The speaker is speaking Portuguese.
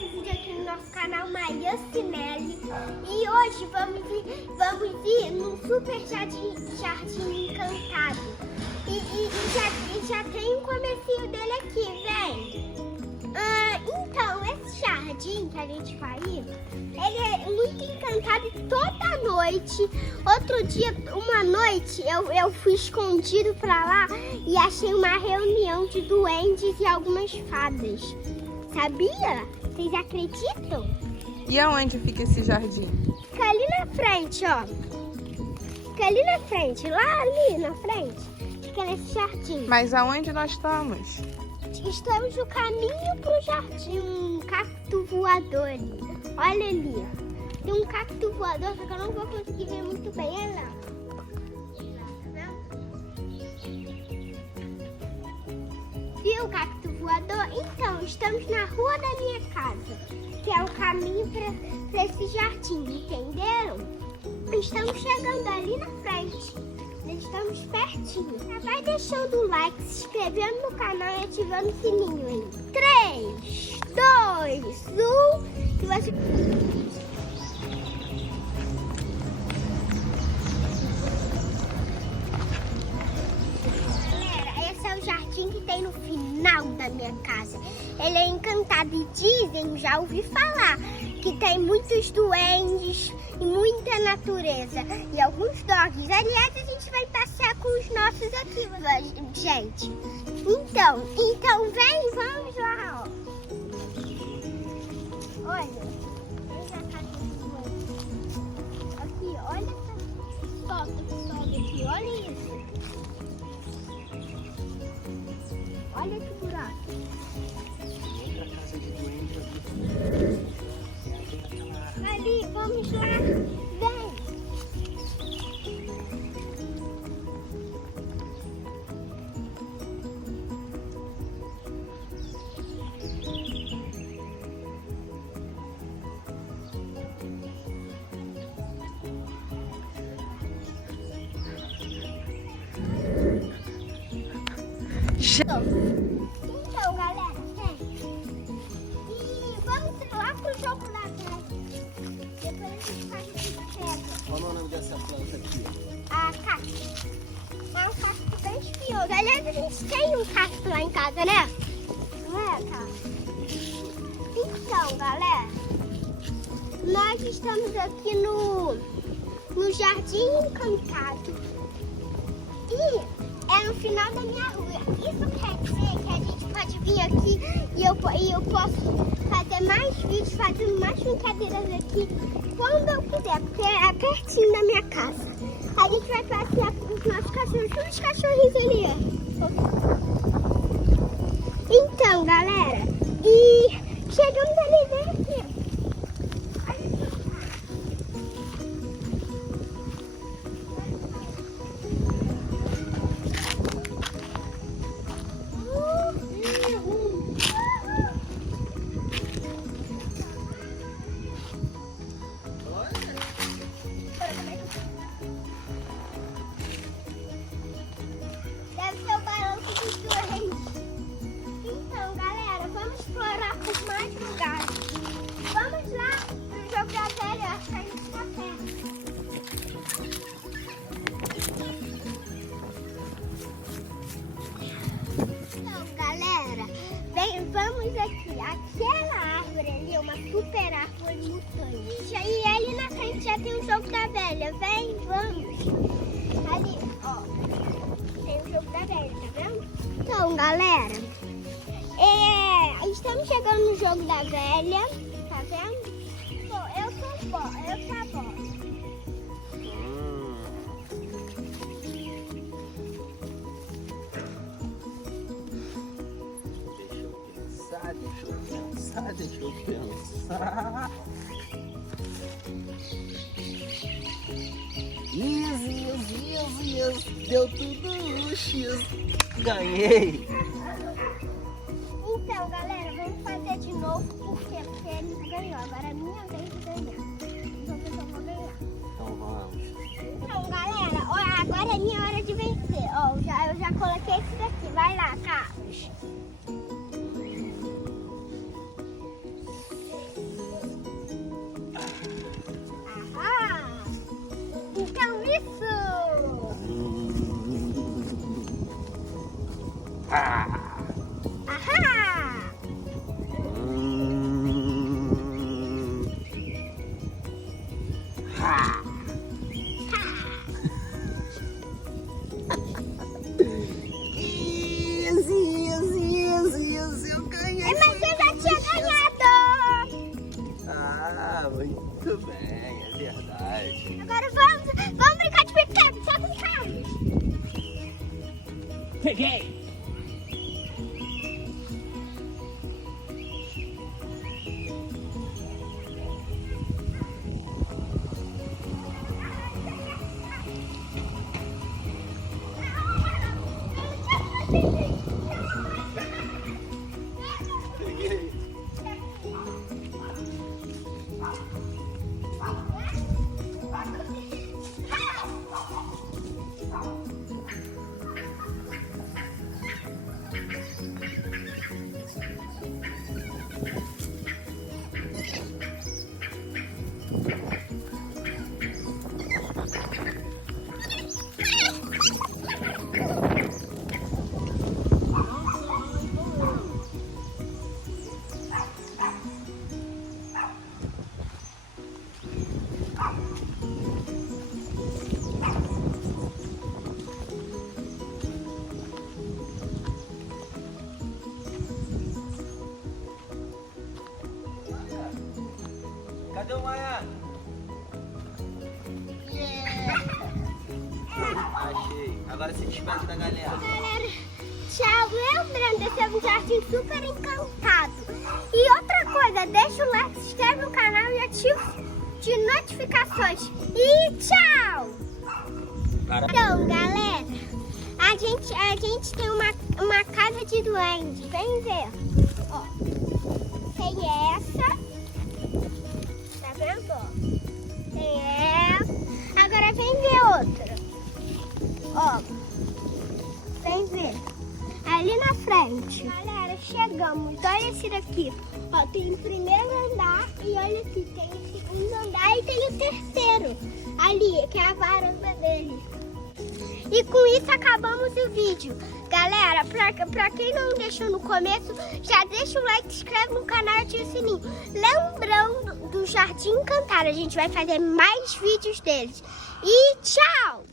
mais um vídeo aqui no nosso canal Minha, e hoje vamos ir num super jardim encantado. E já tem um comecinho dele aqui, vem. Então, esse jardim que a gente vai ir, ele é muito encantado e toda noite. Outro dia, uma noite, eu fui escondido pra lá e achei uma reunião de duendes e algumas fadas. Sabia? Vocês acreditam? E aonde fica esse jardim? Fica ali na frente, ó. Fica ali na frente, lá ali na frente. Fica nesse jardim. Mas aonde nós estamos? Estamos no caminho pro jardim. Um cacto voador ali. Olha ali. Tem um cacto voador, só que eu não vou conseguir ver muito bem. Olha lá. Viu o cacto voador? Então, estamos na rua da minha casa, que é o caminho para esse jardim, entenderam? Estamos chegando ali na frente. Estamos pertinho. Já vai deixando o like, se inscrevendo no canal e ativando o sininho aí. 3, 2, 1 e você... Galera, esse é o jardim que tem no final da minha casa. Ele é encantado e dizem, já ouvi falar, que tem muitos duendes e muita natureza e alguns dogs. Aliás, a gente vai passear com os nossos aqui, gente. Então vem, vamos lá, ó. Olha, vem na casa dos duendes. Aqui, olha essa foto que sobe aqui, olha isso. Olha que buraco. Outra casa de duende aqui. Ali, vamos lá. Vem. Então, galera, vem. E vamos lá pro jogo da velha. Depois a gente faz o pega. Qual é o nome dessa planta aqui? A cacto. É um cacto bem espinhoso. Aliás, a gente tem um cacto lá em casa, né? Não é, cara? Então, galera, nós estamos aqui no Jardim Encantado. E é no final da minha rua. Isso quer dizer que a gente pode vir aqui e eu posso fazer mais vídeos, fazendo mais brincadeiras aqui quando eu quiser, porque é pertinho da minha casa. A gente vai passear com os nossos cachorros. Olha os cachorrinhos ali, ó. Então, galera, e chegamos ali, vem aqui. Deve ser o balanço dos duendes. Então, galera, vamos explorar por mais lugares. Vamos lá no jogo da velha, acho que a gente tá perto. Então, galera, vamos aqui. Aquela árvore ali é uma super árvore mutante. E ali na frente já tem o jogo da velha. Vem, vamos. Ali, ó. Tem o jogo da velha, tá vendo? Então, galera, estamos chegando no jogo da velha, tá vendo? Eu sou a bola. Deixa eu pensar. Yes. Deu tudo X. Ganhei. Então, galera, vamos fazer de novo. Por quê? Porque ele ganhou. Agora é minha vez de ganhar. Vamos ver se eu vou ganhar. Então vamos. Então, galera, ó, agora é minha hora de vencer. Ó, eu já coloquei esse daqui. Vai lá, Carlos. Cadê o Maia? Achei. Agora se despede da galera. Galera, tchau. Lembrando, esse é um jardim super encantado. E outra coisa, deixa o like, se inscreve no canal e ativa de notificações. E tchau! Então, galera, a gente tem uma casa de duendes. Vem ver. Ó, tem essa. Tá vendo? Ó? Tem essa. Agora vem ver outra. Ó, vem ver. Ali na frente. Galera, chegamos. Olha esse daqui. Ó, tem o primeiro andar e olha aqui, tem o segundo andar e tem o terceiro. Ali, que é a varanda dele. E com isso acabamos o vídeo. Galera, pra quem não deixou no começo, já deixa o like, se inscreve no canal e ativa o sininho. Lembrando do Jardim Encantado, a gente vai fazer mais vídeos deles. E tchau!